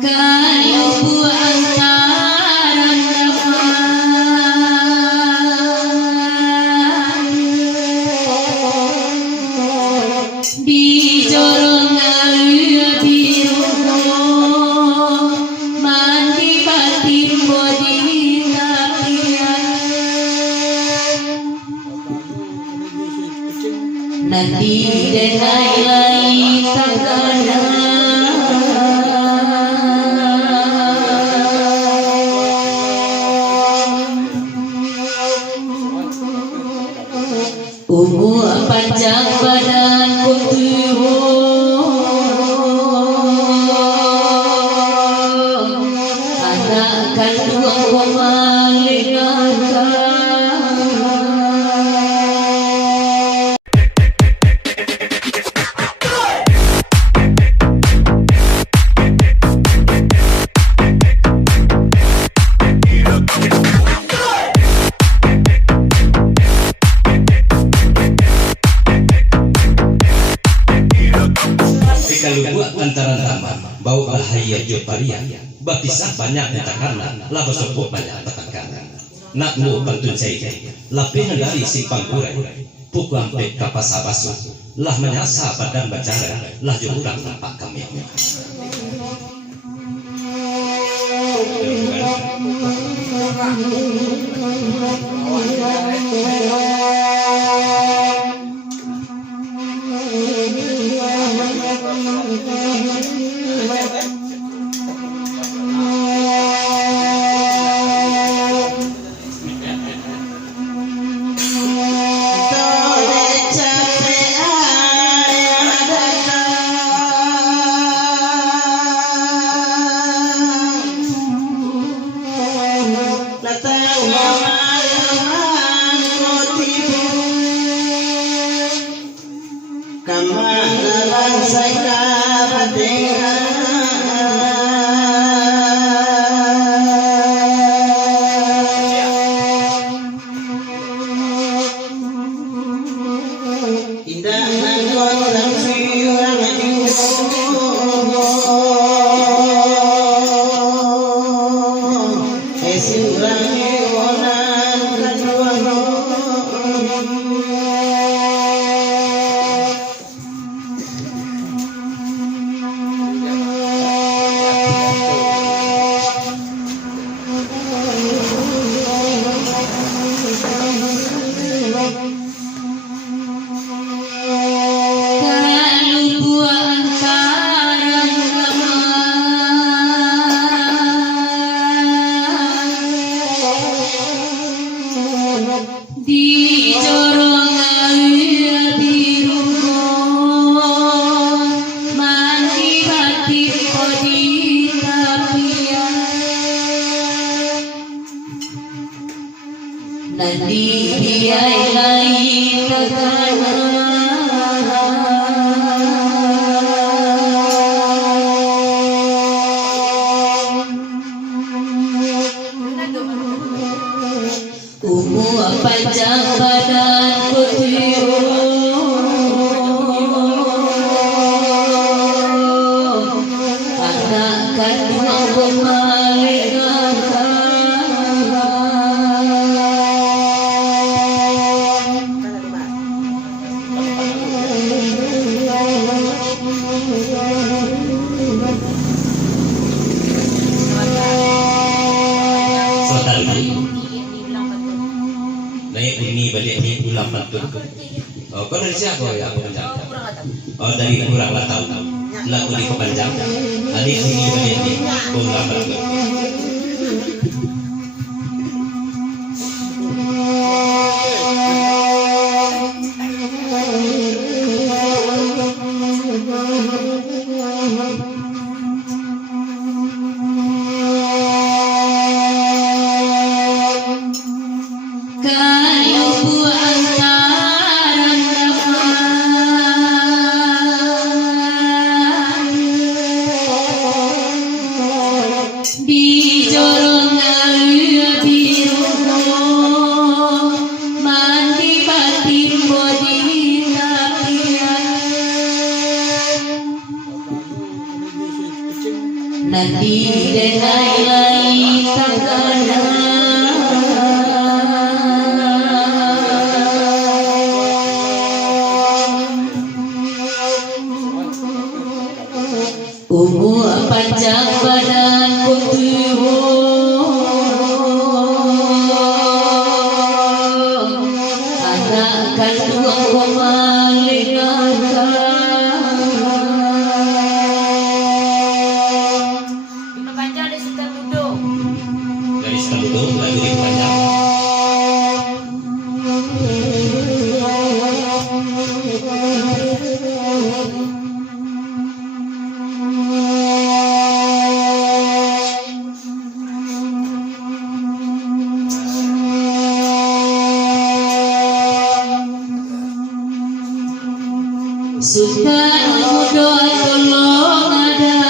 Kayu antara di jorong biru mandi batin bodi tapian nanti denai lai takana umur panjang badan kutuho anak kandung memalingkan kalau buat antara taman bau bahaya joparian bapisah banyak tekanan laba sopok banyak tekanan nak mu bantun saya lapih dari si pangkurai pukul ampe kapas abasu lah menyasa badan bacara lah jurang nampak kami di jorong biru mandi batin bodi tapian nanti biai lai takana umur panjang badan kutuyo anak kandung memalingkan ini balik ni ulang pantun. Oh, kau dari siapa ya panjang? Oh, dari kurang lah tahu. Lagu di kepanjang. Adik ini balik ni ulang pantun. di nanti denai lain takana umur panjang badan kutuho anak kandung memalingkan dari Stambudo lagi dipanjang. Sultan muda tolong ada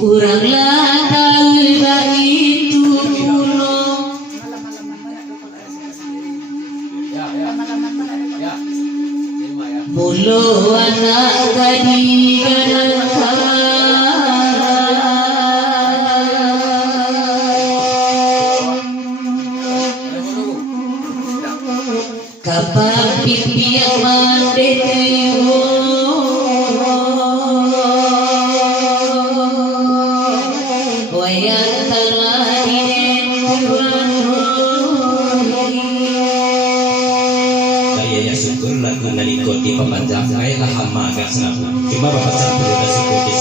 uranglah tahu begitu pulo mulo anak tadi kapan pipi mandetio wayang taladi Daya syukur lagu naliko di pemanjang ay lahama kasnabu. Cuma bapak sampul da sikoti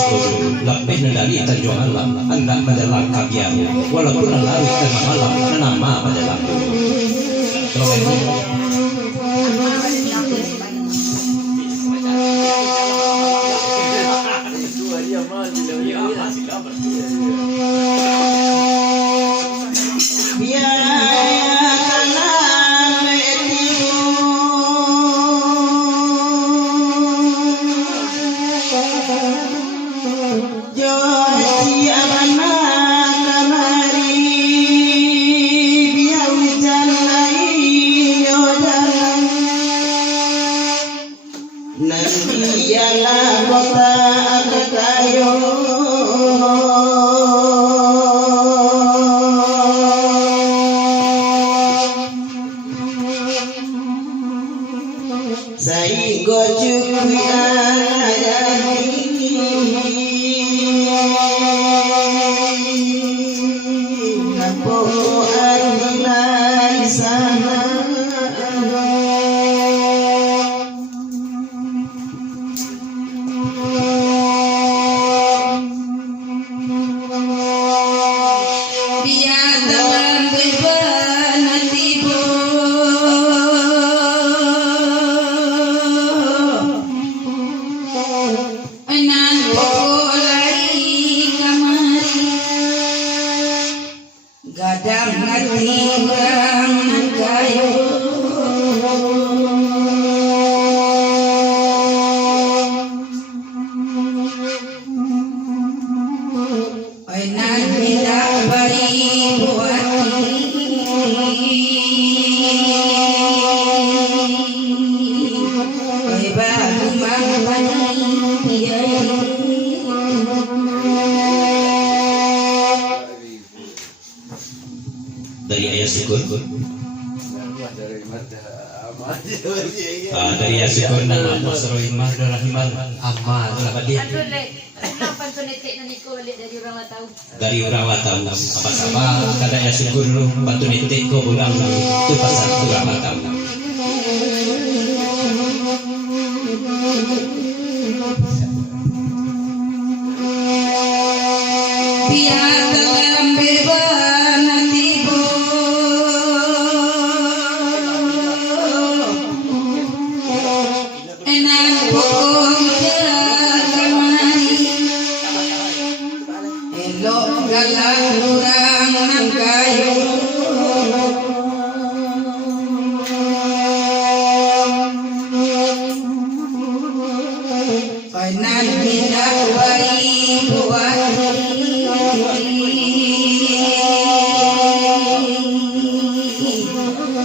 lapih nandali tanjung alam anda majalah kabiar walaupun lari tengah malam nama majalah. Dari ayah syukur dari ayah syukur dan mas rohimah rahimah amal apa dia dari orang latau apa sama kada ayah syukur lu bantu nitik ko bulan itu pasal orang latau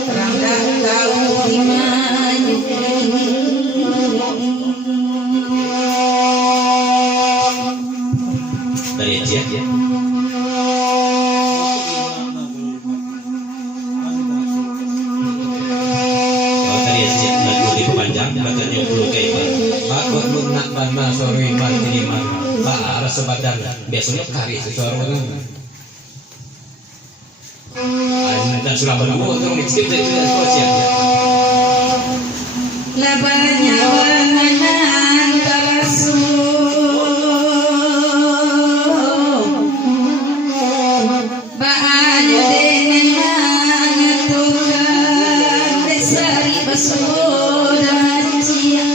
Rangga tahu di mana dari asyik lagu di pemanjang katanya puluh kaiman bakut lunak bana sore martini mah pak rasa badan biasanya kari sesuatu kan dan sudah berdua terus dicip dari sosial labanya wanganan kalasu baanya denengan tuhan besari basudan cia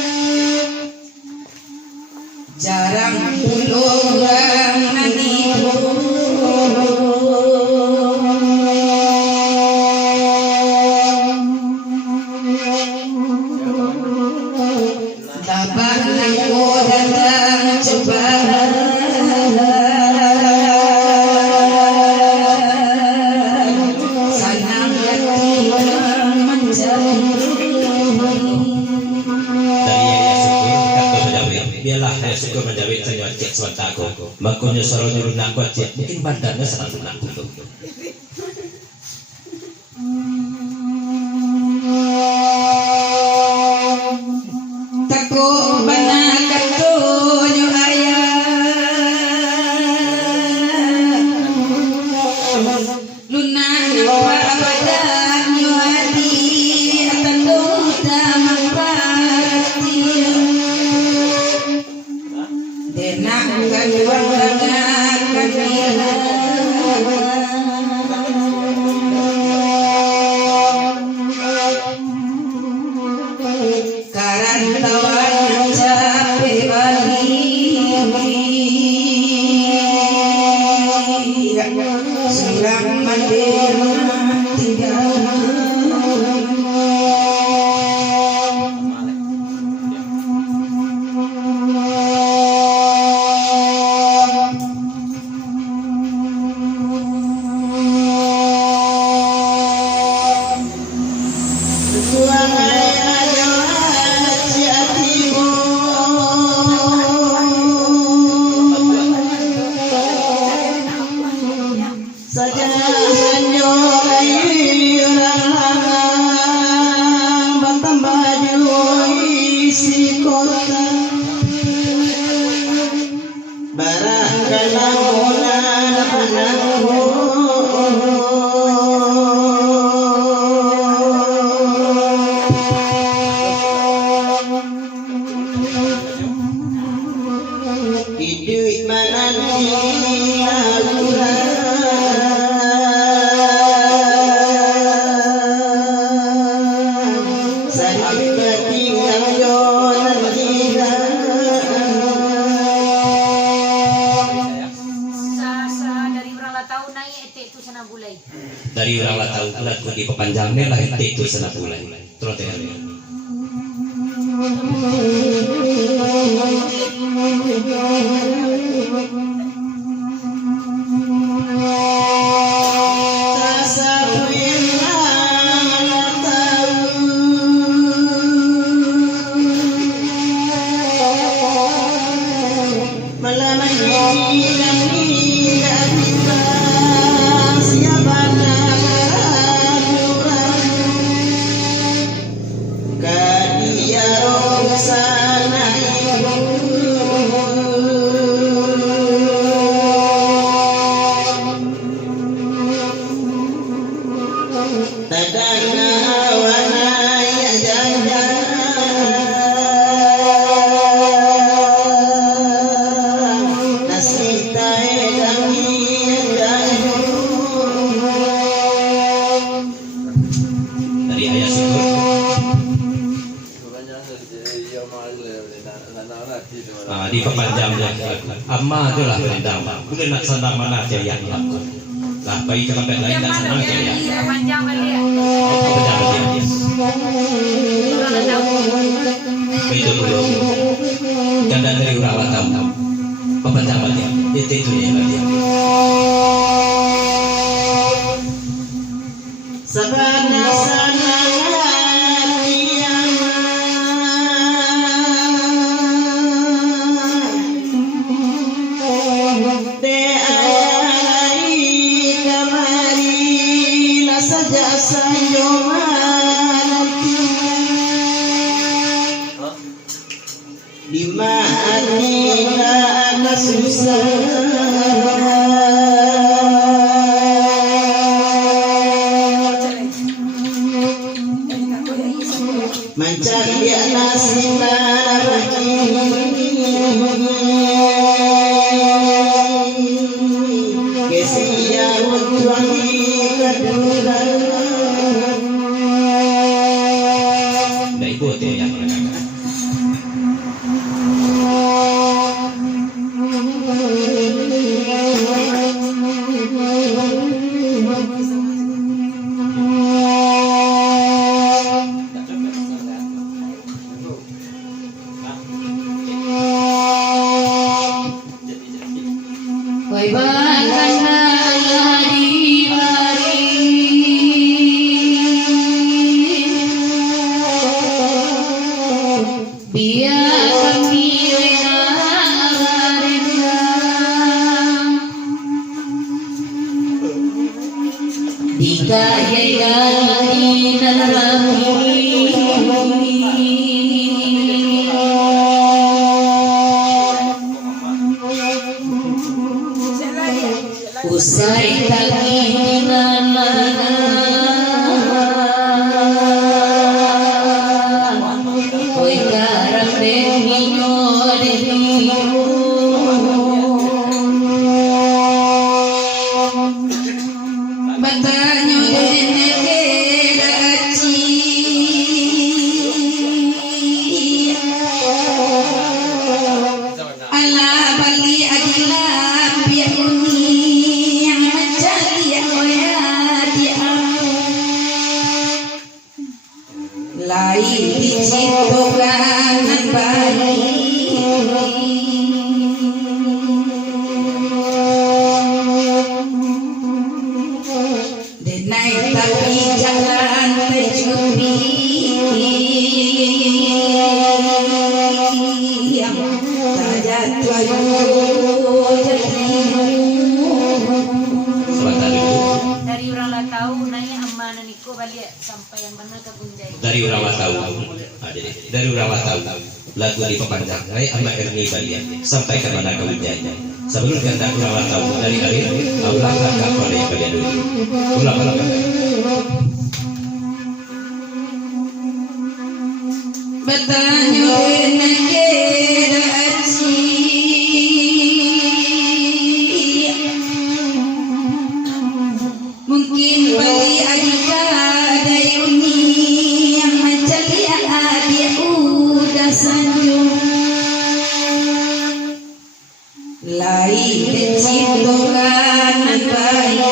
jarang pulang nanibu syukur menjawab saya cek swataku makunya soro nyuruh nakut cek mungkin badannya serang nakut tako banakat tunyo ayah lunan pabadan nyo adi atandong damang paratiya denangkan wangangan kanila karantawan capek balik suram mandema tinggal dari orang latau lagu di pepanjangnya lah itu sana bulan terus di pepanjang amma itulah perintah udah nak senang mana aja yang lakukan lah bayi ke tempat lain nak senang aja ya Panjang kali ya. pepanjang dia itu dulu ganda dari orang latau pepanjang dia itu dia dia sabana sana mencari dia nasib kesia untuk Dari ikut ya yang mereka. Usai tanginan oi karang denginyo batanyo deneke daci ala bali adila biuni yang mencari oya dia lain diciptakan bayi denai tapi jalan tercuri yang tak jatuh Sebentar dulu. Dari orang lah tahu nanya amanah niko balik sampai yang mana ke Bunjai. Dari orang lah tahu. Dari orang lah tahu. Lagu di pepanjang. Hai ama Erni Balian sampai ke mana kau jaya. Sebelum kita orang lah tahu dari akhir Allah kakak pada yang kalian dulu. Ulang. Batanyo deneke daci mungkin bagi adika dayuni yang mencari dia udah sanjung lain diciptakan bayi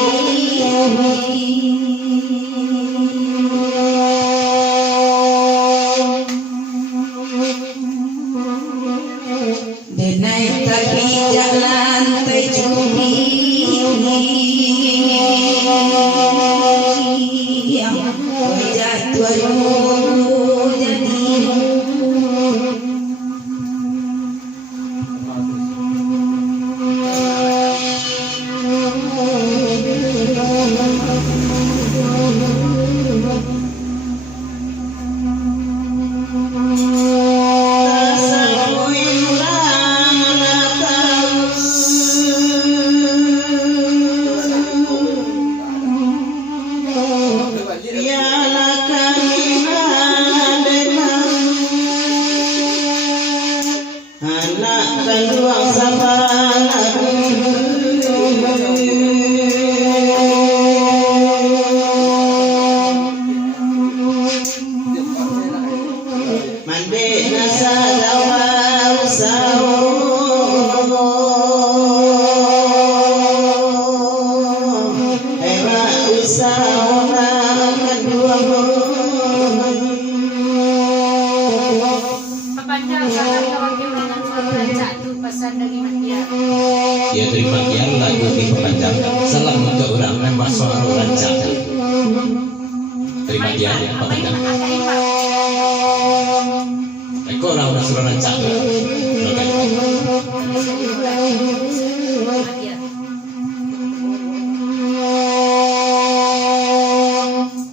denai tapi jalan tercuri yang jatuh jadi anak keluar sabana mande nasa dawa usau era usau na kedua Pepanjang salam kawan kemenangan suara rancak tu pesan dari Matia. Ya terima kian lagu di pepanjang. Salam untuk orang membah suara rancak. Terima kian ya pepanjang. Eko orang suara rancak. Oke.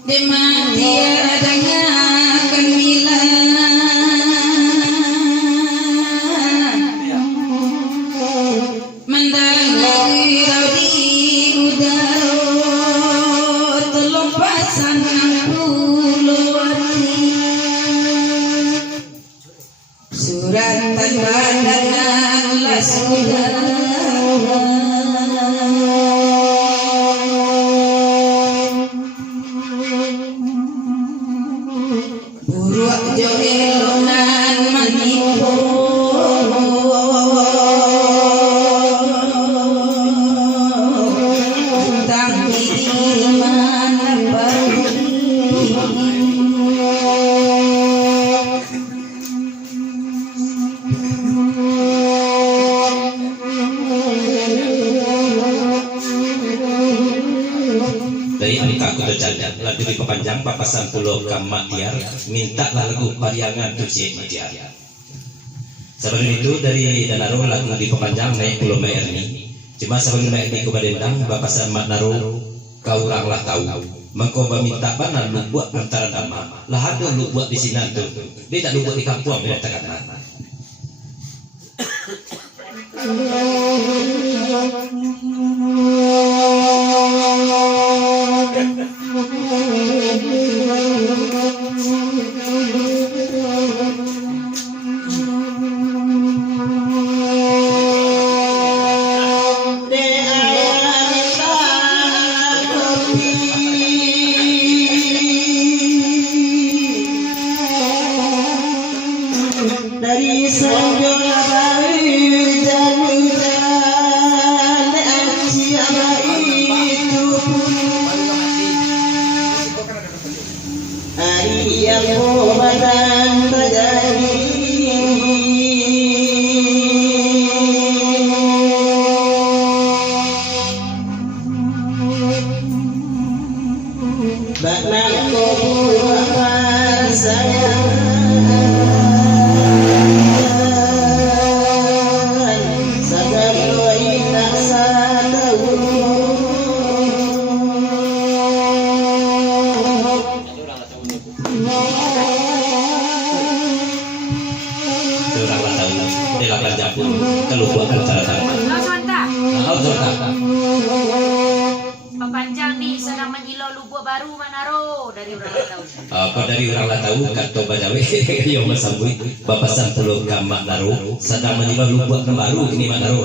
Demang dia adanya kemilan Buruk jo elonan manipo tang kiriman baru dari angka kuda jajan lagu diperpanjang papasan pulau kamatiar mintalah lagu pariangan tusi matiar. Sebelum itu dari Danaro lagu diperpanjang naik pulau Merni. Cuma sebelum naik di Kubadendang papasan Matnaro kau oranglah tahu mengkoba minta bana lu buat antara dama lah ada lu buat di sini tuh dia tak lu buat di kampung dia tak kata. dari sanjola bayi jalan aci itu hari yang badan terjadi bakna kubur sayang keluar antara dama. Papanjang nih sana menjilo lubuk baru Manaro dari orang tahu. Apa dari orang lah tahu kata bajawe yang bersambut papasan pulau Kamak Naro sedang menjilo lubuk baru ini Manaro.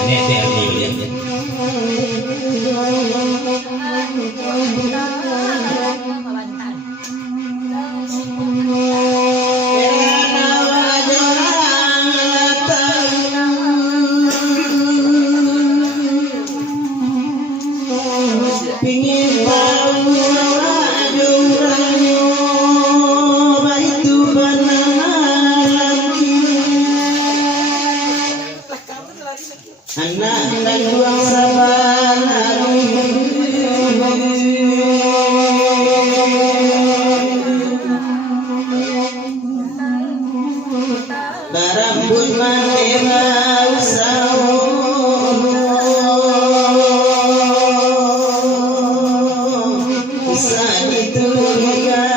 Ini ada lihat. pingin tahu aduranyo baitu lagi anak dan buang sabar barambut manema usau bisa diturikan